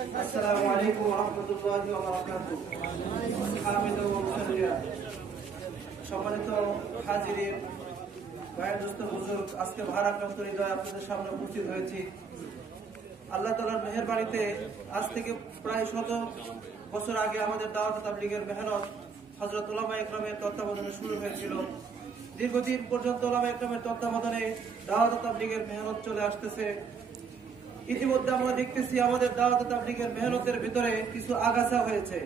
আসসালামু আলাইকুম ওয়া রাহমাতুল্লাহি ওয়া বারাকাতুহু। সম্মানিত হাজিরিন, ভাই দোস্ত বুজুর্গ, আজকে ভারাক্রান্ত হৃদয়ে আপনাদের সামনে উপস্থিত হয়েছি। আল্লাহ তাআলার মেহেরবানিতে আজ থেকে প্রায় 100 বছর আগে আমাদের দাওয়াত তাবলীগের মেহনত হযরত উলামায়ে ইকরামের তত্ত্বাবধানে শুরু হয়েছিল। দীর্ঘদিন পর্যন্ত উলামায়ে ইকরামের তত্ত্বাবধানে দাওয়াত তাবলীগের মেহনত চলে আসতেছে। ইতিমধ্যে আমরা দেখতেছি আমাদের দাওয়াত তাবলীগের মেহনতের ভিতরে কিছু আগাছা হয়েছে।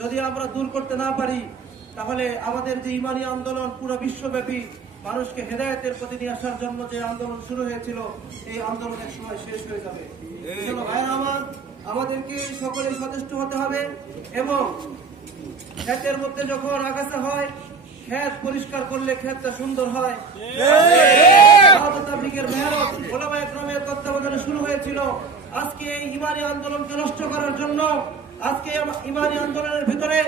যদি আমরা দূর করতে না পারি, তাহলে আমাদের যে ইমানি আন্দোলন পুরো বিশ্বব্যাপী মানুষকে হেদায়েতের প্রতি নিয়ে আসার জন্য যে আন্দোলন শুরু হয়েছিল, এই আন্দোলন এক সময় শেষ হয়ে যাবে। ভাইরা আমার, আমাদেরকে সকলে সচেষ্ট হতে হবে এবং ক্ষেতের মধ্যে যখন আগাছা হয়, ক্ষেত পরিষ্কার করলে ক্ষেতটা সুন্দর হয়। তাবলীগের মেহনত উলামায়ে ইকরামের তত্ত্বাবধানে শুরু হয়েছিল। আজকে এই ইমানি আন্দোলনকে নষ্ট করার জন্য, আজকে ইমানি আন্দোলনের ভিতরে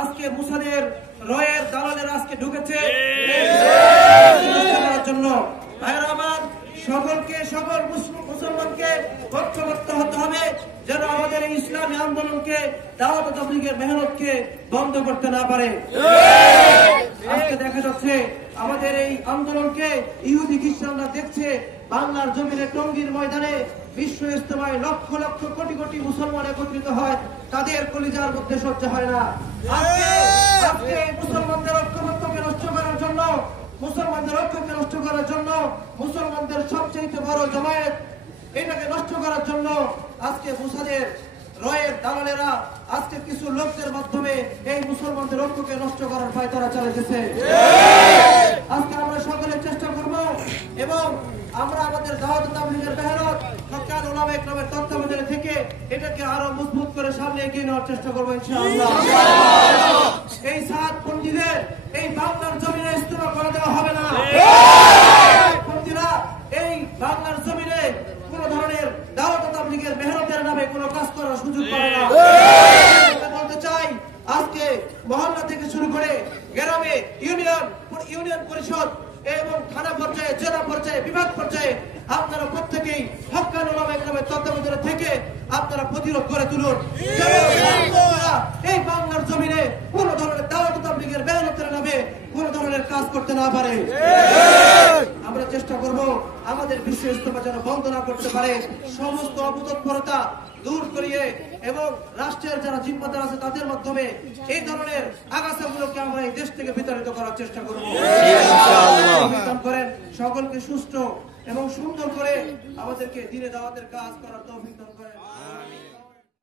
আজকে মুসাদের রয়ের দালালের আজকে ঢুকেছে করার জন্য। ভাইরা আমার, সকল মুসলমানকে ঐক্যবদ্ধ হতে হবে যেন আমাদের এই ইসলামী আন্দোলনকে, দাওয়াত তাবলীগের মেহনতকে বন্ধ করতে না পারে। আজকে দেখা যাচ্ছে আমাদের এই আন্দোলনকে ইহুদি খ্রিস্টানরা দেখছে। বাংলার জমিনে টঙ্গীর ময়দানে বিশ্ব ইজতেমায় লক্ষ লক্ষ কোটি কোটি মুসলমান একত্রিত হয়, তাদের কলিজার মধ্যে সহ্য হয় না। আজকে মুসলমানদের ঐক্যবদ্ধকে নষ্ট করার জন্য, মুসলমানদের ঐক্যকে নষ্ট করার জন্য, মুসলমানদের সবচেয়ে বড় জামায়াত, এটাকে নষ্ট করার জন্য আজকে মুসাদের রয়ের দালালেরা আজকে কিছু লোকদের মাধ্যমে এই মুসলমানদের ঐক্যকে নষ্ট করার পায়তারা চালাতেছে। আজকে আমরা সকলে চেষ্টা করব এবং আমরা আমাদের দাওয়াত তাবলীগের মেহনত হক্কান উলামায়ে ইকরামের তত্ত্বাবধানে থেকে এটাকে আরো মজবুত করে সামনে এগিয়ে নেওয়ার চেষ্টা করবো ইনশাআল্লাহ। এই সাত পন্থীদের এই বাংলার জমিনে ইস্তেমা করে দেওয়া হবে না। পন্থীরা এই বাংলার জমিনে কোন ধরনের দাওয়াত তাবলীগের মেহনতের নামে কোনো কাজ করার সুযোগ পাবে না। বলতে চাই, আজকে মহল্লা থেকে শুরু করে গ্রামে, ইউনিয়ন পরিষদ এবং থানা পর্যায়ে, জেলা পর্যায়ে, বিভাগ পর্যায়ে আপনারা প্রত্যেকেই হক্কান উলামায়ে ইকরামের তত্ত্বাবধানে থেকে আপনারা প্রতিরোধ করে তুলুন। এই বাংলার জমিনে কোন ধরনের দাওয়াত তাবলীগের মেহনতের নামে কোন ধরনের কাজ করতে না পারে। আমরা চেষ্টা করব আমাদের বিশ্ব ইজতেমা যেন বন্ধ না করতে পারে। সমস্ত অপতৎপরতা দূর করিয়ে এবং রাষ্ট্রের যারা জিম্মাদার আছে তাদের মাধ্যমে এই ধরনের আগাছাগুলোকে আমরা এই দেশ থেকে বিতাড়িত করার চেষ্টা করব। করেন সকলকে সুষ্ঠু এবং সুন্দর করে আমাদেরকে দিনে দাওয়াতের কাজ করার তৌফিক দান করেন।